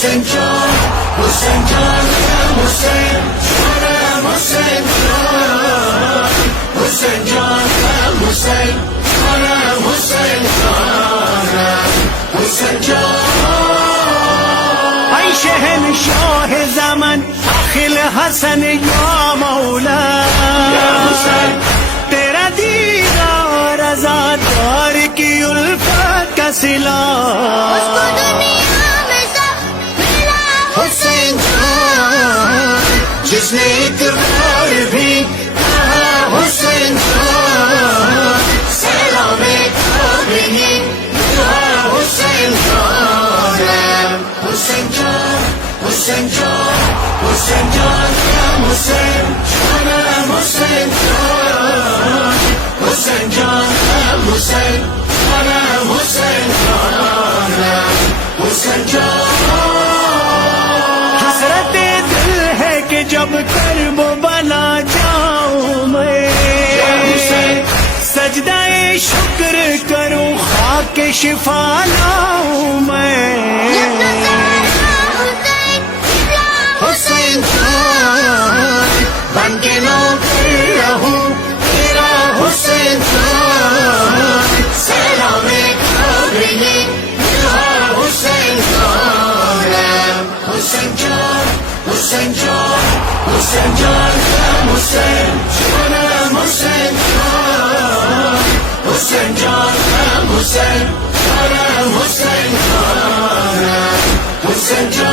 Hussein Can, Hussein Can, Hussein, Haram Hussein Can, Hussein Can, Hussein, Haram Hussein Can, Hussein Can. ऐ शहनशाह ज़मान अखिल हसन या मौला, तेरा दीदार अज़ादार की उल्फत का सिला। हुसैन जान जिसने एक बार भी कहा हुसैन जान, सलामे काबिली कहा हुसैन जान, हुसैन जान, हुसैन जान, हुसैन जान, हुसैन शान हुसैन जान, हुसैन जान, हुसैन शान हुसैन जान, हुसैन जान। हसरत दिल है कि जब करबो बला जाऊं मैं, सजदाए शुक्र करूं खाके शिफा लाऊं मैं। हुसैन जान बन के नौकर रहूं तेरा हुसैन जान, सलामे काबिली कहा हुसैन जान, हुसैन जान, हुसैन जान, हुसैन जान, हुसैन शान हुसैन जान, हुसैन जान, हुसैन शान हुसैन जान, हुसैन जान।